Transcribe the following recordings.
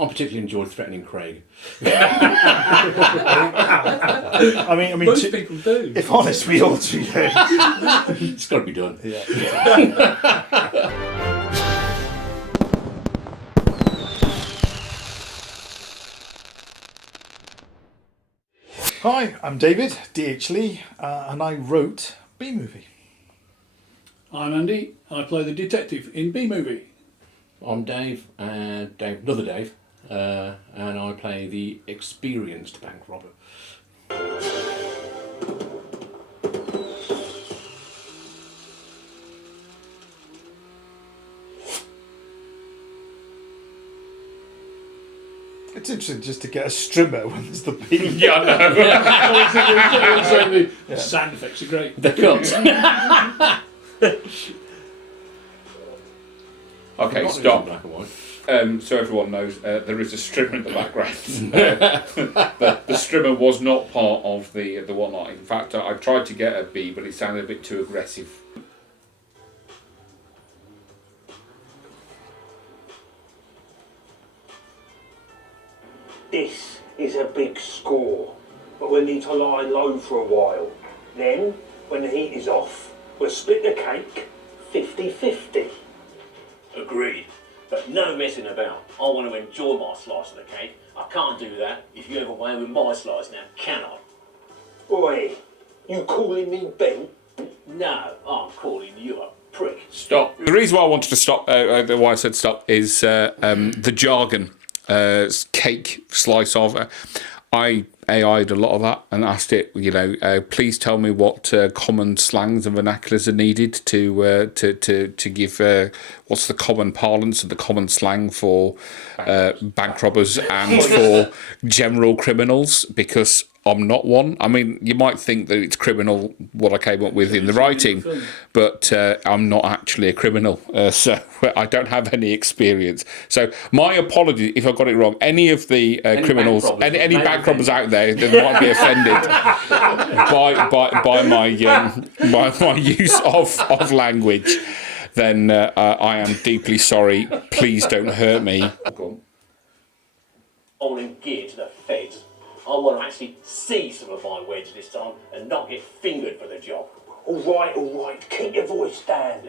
I particularly enjoyed threatening Craig. I mean, most people do. If honest, we all do. It's got to be done. Yeah. Hi, I'm David, D.H. Lee, and I wrote B-Movie. I'm Andy, I play the detective in B-Movie. I'm Dave, another Dave, and I play the experienced bank robber. It's interesting just to get a strimmer when there's the B. Yeah, I know. The sound effects are great. The cuts. Okay, Not stop. black and white. So everyone knows there is a strimmer in the background. The strimmer was not part of the whatnot. In fact, I tried to get a B, but it sounded a bit too aggressive. This is a big score, but we need to lie low for a while. Then, when the heat is off, we'll split the cake 50-50. Agreed, but no messing about. I want to enjoy my slice of the cake. I can't do that if you have a way with my slice now, can I? Oi, you calling me Ben? No, I'm calling you a prick. Stop. The reason why I wanted to stop, why I said stop, is the jargon. Cake slice of. I AI'd a lot of that and asked it, please tell me what common slangs and vernaculars are needed to give what's the common parlance and the common slang for bank robbers and for general criminals, because I'm not one. I mean, you might think that it's criminal what I came up with in the writing, but I'm not actually a criminal, so I don't have any experience. So my apology if I got it wrong. Any of the criminals, any bank robbers out there that might be offended by my use of language, then I am deeply sorry. Please don't hurt me. I want to gear to the feds. I want to actually see some of my wedge this time and not get fingered for the job. All right, keep your voice down.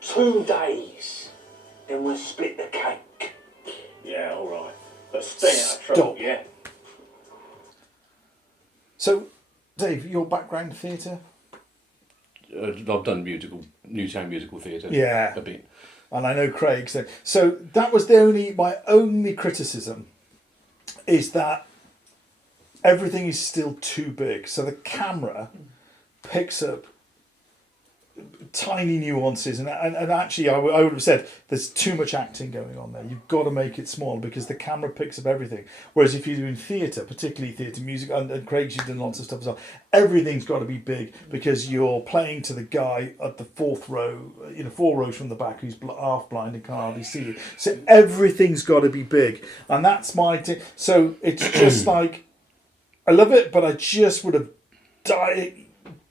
2 days, then we'll split the cake. Yeah, all right. But stay out of trouble, Stop. yeah? So, Dave, your background theatre? I've done Newtown musical theatre. Yeah. A bit. And I know Craig. So that was my only criticism, is that everything is still too big. So the camera picks up tiny nuances, and actually I would have said there's too much acting going on there. You've got to make it smaller because the camera picks up everything. Whereas if you're doing theatre, particularly theatre music, and Craig's you've done lots of stuff as well, everything's got to be big because you're playing to the guy at the 4th row, 4 rows from the back, who's half blind and can't hardly see you. So everything's got to be big, and that's so it's just like, I love it, but I just would have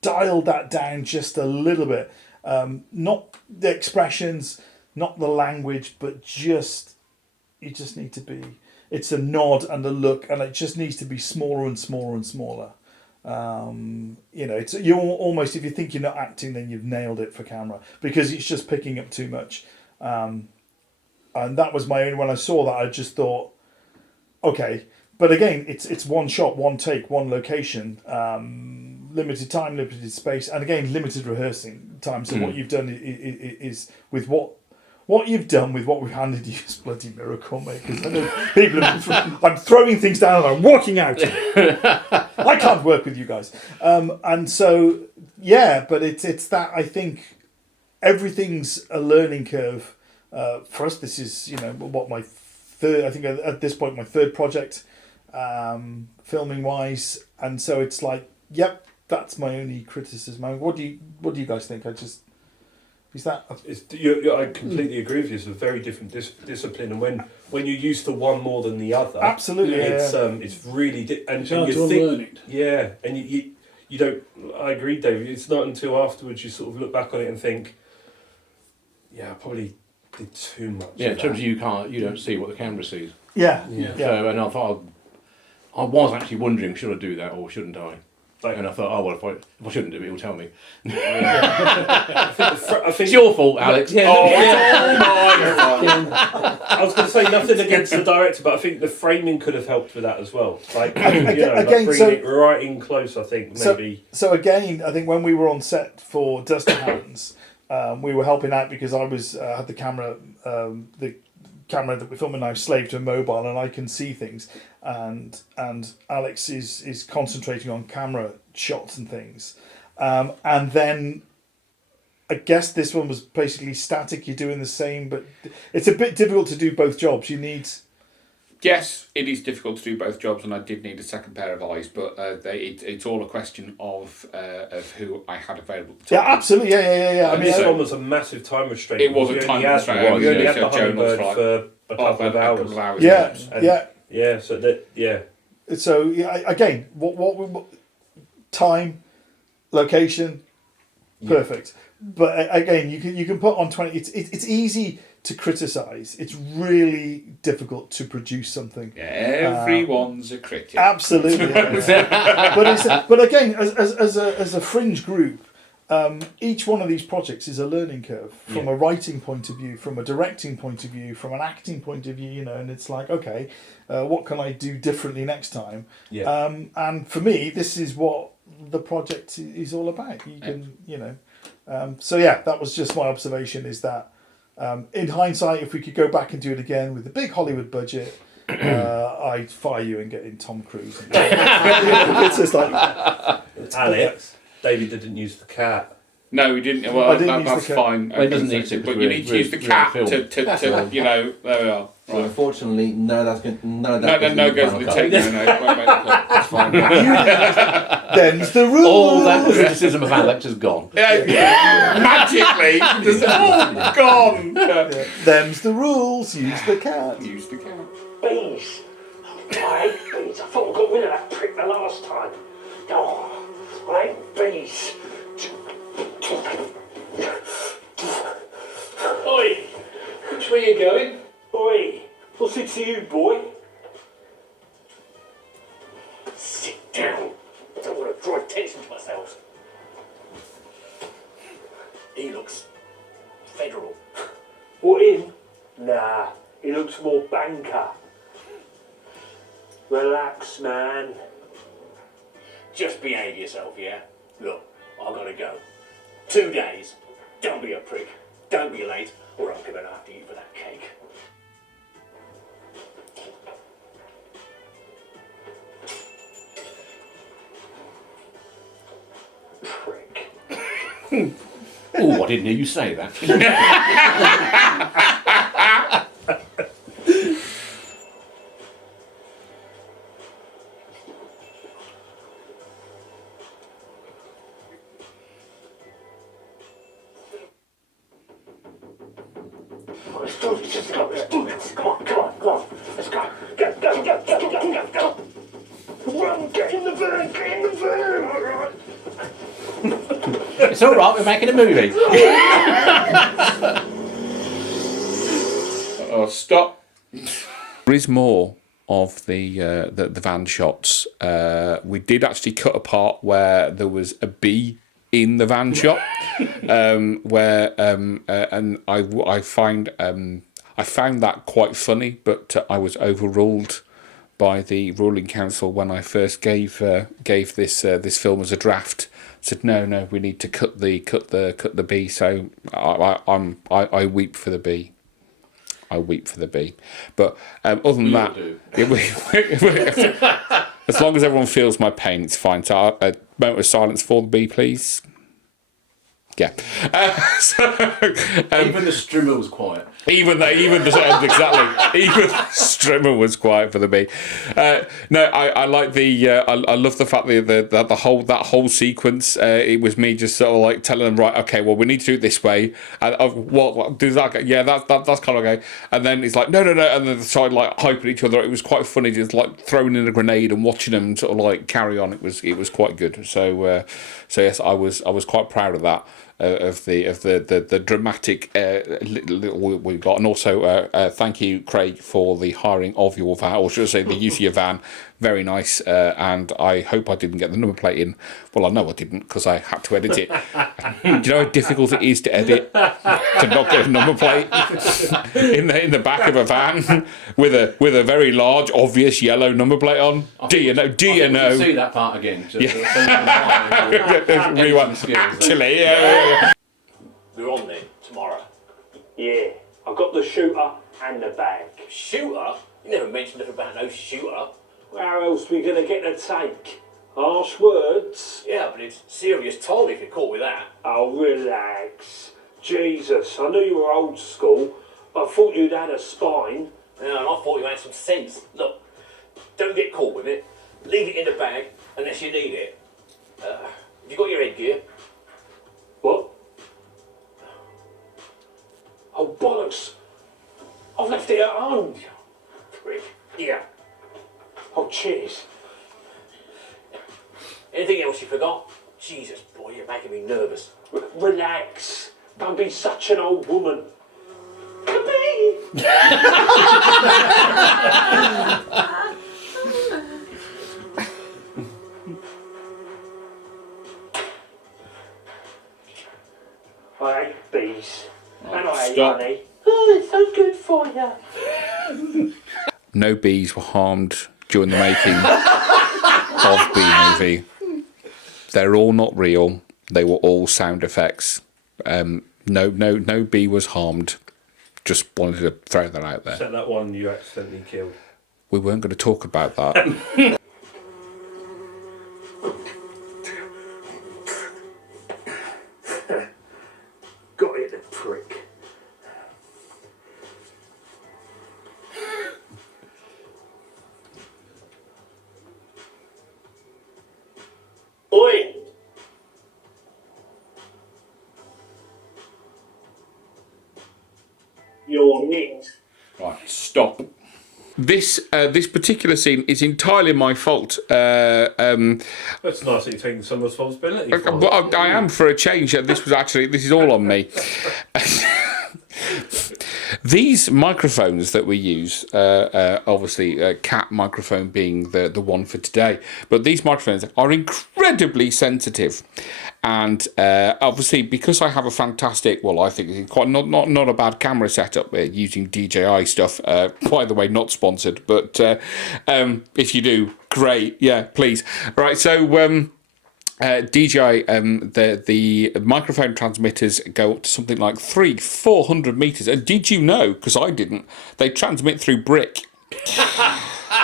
dialed that down just a little bit. Not the expressions, not the language, but you just need to be. It's a nod and a look, and it just needs to be smaller and smaller and smaller. It's you're almost, if you think you're not acting, then you've nailed it for camera because it's just picking up too much. And that was my only. When I saw that, I just thought, okay. But again, it's one shot, one take, one location, limited time, limited space, and again, limited rehearsing time. So what you've done is with what you've done with what we've handed you is bloody miracle, mate. Because I know people I'm throwing things down and I'm walking out. I can't work with you guys. And so, yeah, but it's that, I think everything's a learning curve. For us, this is, what my third, I think at this point, my third project. Filming wise, and so it's like, yep, that's my only criticism. I mean, what do you guys think? I completely agree with you. It's a very different discipline, and when you're used to one more than the other, absolutely, it's really it's hard to unlearn it. Yeah, and you don't. I agree, David. It's not until afterwards you sort of look back on it and think, yeah, I probably did too much. Yeah, in terms of you don't see what the camera sees. Yeah. So, and I thought, I was actually wondering, should I do that or shouldn't I? Like- And I thought, oh well, if I shouldn't do it, he'll tell me. I think It's your fault, Alex. I was going to say nothing against the director, but I think the framing could have helped with that as well. Like, like bringing it right in close. I think maybe. So again, I think when we were on set for Dust Hands, we were helping out because I was had the camera that we're filming now slaved to a mobile, and I can see things, and Alex is concentrating on camera shots and things, and then I guess this one was basically static. You're doing the same, but it's a bit difficult to do both jobs. You need. Yes, it is difficult to do both jobs, and I did need a second pair of eyes. But it's all a question of who I had available. At the time. Yeah, absolutely. Yeah. I mean, this one was a massive time restraint. It was a time constraint. You only had So the hummingbird for a couple of hours. Yeah. So that So again, what time, location, perfect. But again, you can put on 20. It's easy to criticize. It's really difficult to produce something. Everyone's a critic. Absolutely. But again, as a Fringe group, each one of these projects is a learning curve from a writing point of view, from a directing point of view, from an acting point of view. And it's like, okay, what can I do differently next time? Yeah. And for me, this is what the project is all about. You can, that was just my observation. Is that in hindsight, if we could go back and do it again with a big Hollywood budget, I'd fire you and get in Tom Cruise. It's just like Alex. David didn't use the cat. No, we didn't. Well, I didn't use that's the cat. fine. Well, he doesn't need to, but because you need to use the cat we're to there we are. So unfortunately, none of that's going. No, goes in the tape. That's fine. them's the rules. All that criticism of Alex is gone. Magically, just gone. Them's the rules. Use the cat. Use the cat. Bees. I hate bees. I thought I got rid of that prick the last time. Oh, I hate bees. Oi, which way you going? Oi, what's it to you, boy? Sit down. I don't want to draw attention to myself. He looks federal. What, him? Nah, he looks more banker. Relax, man. Just behave yourself, yeah? Look, I've got to go. 2 days. Don't be a prick. Don't be late, or I'm coming after you for that cake. Prick. Oh, I didn't hear you say that. Let's do this. Let's do this. Come on. Let's go. Go. Run, get in the van. All right. It's all right. We're making a movie. Oh, stop. There is more of the van shots. We did actually cut a part where there was a bee in the van shot, and I found that quite funny, but I was overruled by the ruling council when I first gave this film as a draft. Said no, we need to cut the bee. So I weep for the bee. I weep for the bee. But other than that, as long as everyone feels my pain, it's fine. So a moment of silence for the bee, please. Yeah. Even the strimmer was quiet. Even the strimmer was quiet for the bee. No, I like the. I love the fact that whole sequence. It was me just sort of like telling them, right, okay, well, we need to do it this way. And what does that? Yeah, that's kind of okay. And then it's like no, and then they started like hyping each other. It was quite funny, just like throwing in a grenade and watching them sort of like carry on. It was quite good. So yes, I was quite proud of that. the dramatic little we got, and also thank you, Craig, for the hiring of your van, or should I say the use of your van. Very nice, and I hope I didn't get the number plate in. Well, I know I didn't because I had to edit it. Do you know how difficult it is to edit to not get a number plate in the back of a van with a very large, obvious yellow number plate on? Do you know? Do you know? See that part again. Rewind. Actually, yeah. We're on then, tomorrow. Yeah, I've got the shooter and the bag. Shooter? You never mentioned nothing about no shooter. How else we gonna get the take? Harsh words? Yeah, but it's serious toll if you're caught with that. Oh, relax. Jesus, I knew you were old school. I thought you'd had a spine. Yeah, and I thought you had some sense. Look, don't get caught with it. Leave it in the bag unless you need it. Have you got your headgear? What? Oh, bollocks. I've left it at home. Prick. Yeah. Oh, cheers. Anything else you forgot? Jesus, boy, you're making me nervous. Relax. Don't be such an old woman. Kaboom! I hate bees. And I hate Stop. honey. Oh, it's so good for you. No bees were harmed during the making of B-Movie. They're all not real. They were all sound effects. No bee was harmed. Just wanted to throw that out there. Except that one you accidentally killed. We weren't going to talk about that. Got it, the prick. Oi! You're nicked. Right, stop. This particular scene is entirely my fault. That's nice that you're taking some responsibility for it. But I am for a change. This is all on me. These microphones that we use, obviously, Cat microphone being the one for today, but these microphones are incredibly sensitive. And obviously, because I have a fantastic, well, I think it's quite not a bad camera setup using DJI stuff. By the way, not sponsored, but if you do, great, yeah, please. Right, so. DJI, the microphone transmitters go up to something like 400 meters. And did you know, because I didn't, they transmit through brick.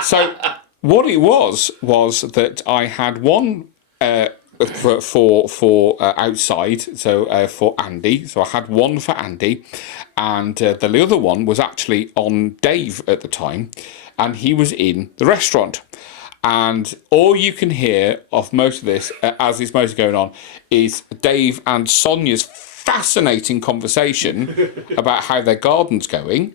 So what it was that I had one for outside, so for Andy. So I had one for Andy, and the other one was actually on Dave at the time, and he was in the restaurant. And all you can hear of most of this, as is mostly going on, is Dave and Sonia's fascinating conversation about how their garden's going.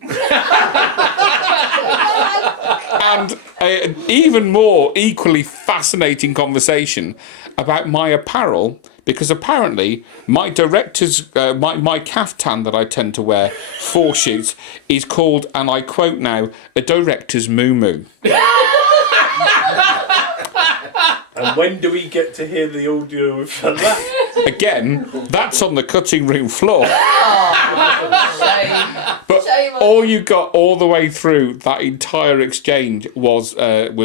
And an even more equally fascinating conversation about my apparel, because apparently my director's, my caftan that I tend to wear for shoots is called, and I quote now, a director's moo-moo. And when do we get to hear the audio for that? Again, that's on the cutting room floor. Shame. But Shame on all you got all the way through that entire exchange was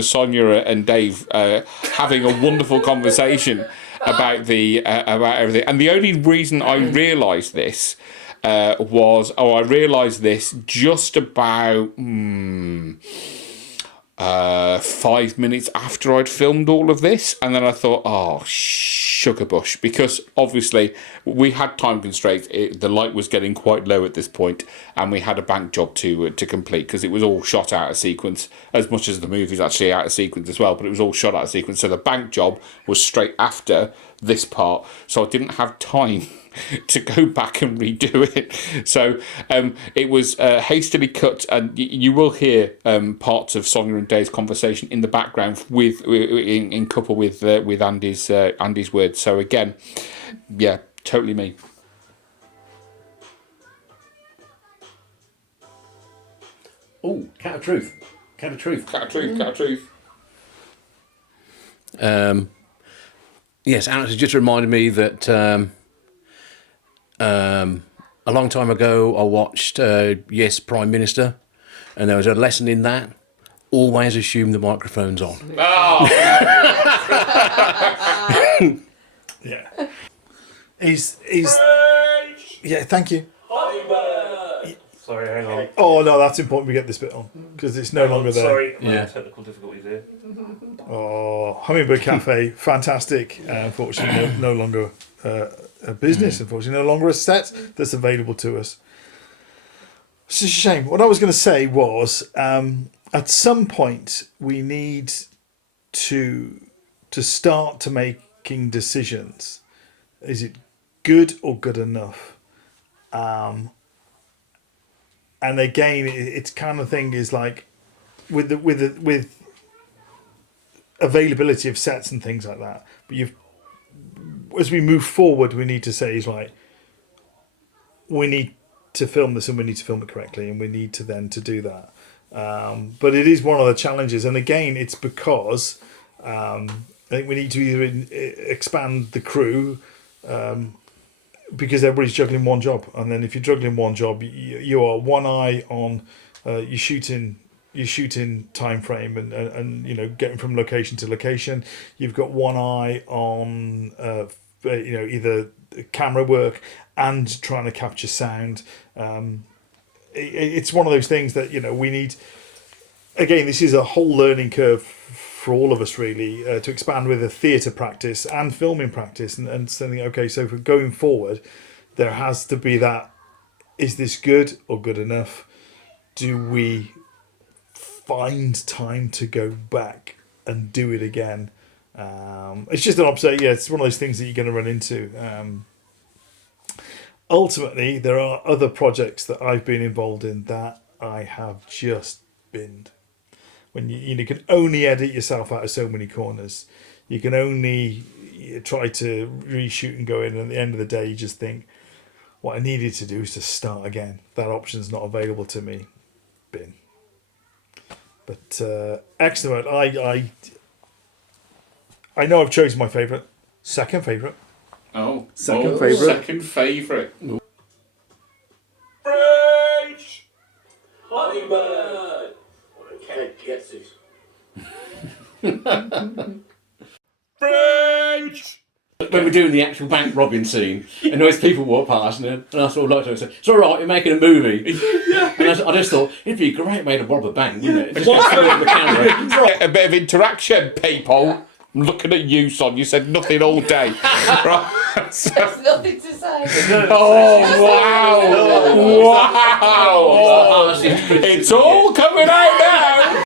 Sonia and Dave having a wonderful conversation about about everything. And the only reason I realised this I realised this just about 5 minutes after I'd filmed all of this, and then I thought, oh, sugar bush, because obviously we had time constraints. The light was getting quite low at this point, and we had a bank job to complete, because it was all shot out of sequence, as much as the movie's actually out of sequence as well, but it was all shot out of sequence. So the bank job was straight after this part, so I didn't have time to go back and redo it. So it was hastily cut, and you will hear parts of Sonia and Dave's conversation in the background in couple with Andy's words. So again, yeah, totally me. Oh, Cat of Truth. Cat of Truth. Cat of truth. Cat of truth. Yes, Alex has just reminded me that a long time ago I watched Yes, Prime Minister, and there was a lesson in that. Always assume the microphone's on. Oh. Yeah. He's yeah, thank you. Sorry, hang on. Oh no, that's important we get this bit on because it's no longer there. Sorry, Yeah. technical difficulties here. Oh, Hummingbird Cafe, fantastic. Unfortunately, no longer a business. Unfortunately, no longer a set that's available to us. It's a shame. What I was going to say was, at some point, we need to start to making decisions. Is it good or good enough? And again, it's kind of thing is like with availability of sets and things like that. But as we move forward, we need to say is like we need to film this and we need to film it correctly, and we need to then to do that. But it is one of the challenges, and again, it's because I think we need to either expand the crew. Because everybody's juggling one job, and then if you're juggling one job, you are one eye on your shooting time frame and you know getting from location to location. You've got one eye on either camera work and trying to capture sound. It's one of those things that we need. Again, this is a whole learning curve for all of us really to expand with a theatre practice and filming practice and saying, okay, so for going forward, there has to be that, is this good or good enough? Do we find time to go back and do it again? It's just an upset. Yeah, it's one of those things that you're going to run into. Ultimately, there are other projects that I've been involved in that I have just binned. When you can only edit yourself out of so many corners, you can only try to reshoot and go in, and at the end of the day, you just think, what I needed to do is to start again. That option's not available to me. Bin. But excellent. I know I've chosen my favourite. Second favourite. Oh. Second favourite. Second favourite. Fringe! Hummingbird! Okay, gets it. Fringe! When we're doing the actual bank robbing scene, and those people walk past, and I sort of looked at them and said, "It's all right, you're making a movie." And I just thought it'd be great way to rob a bank, wouldn't it? Just get the camera. A bit of interaction, people. I'm looking at you, Son. You said nothing all day. Right. There's nothing to say. Oh, wow. Wow. It's all coming out now.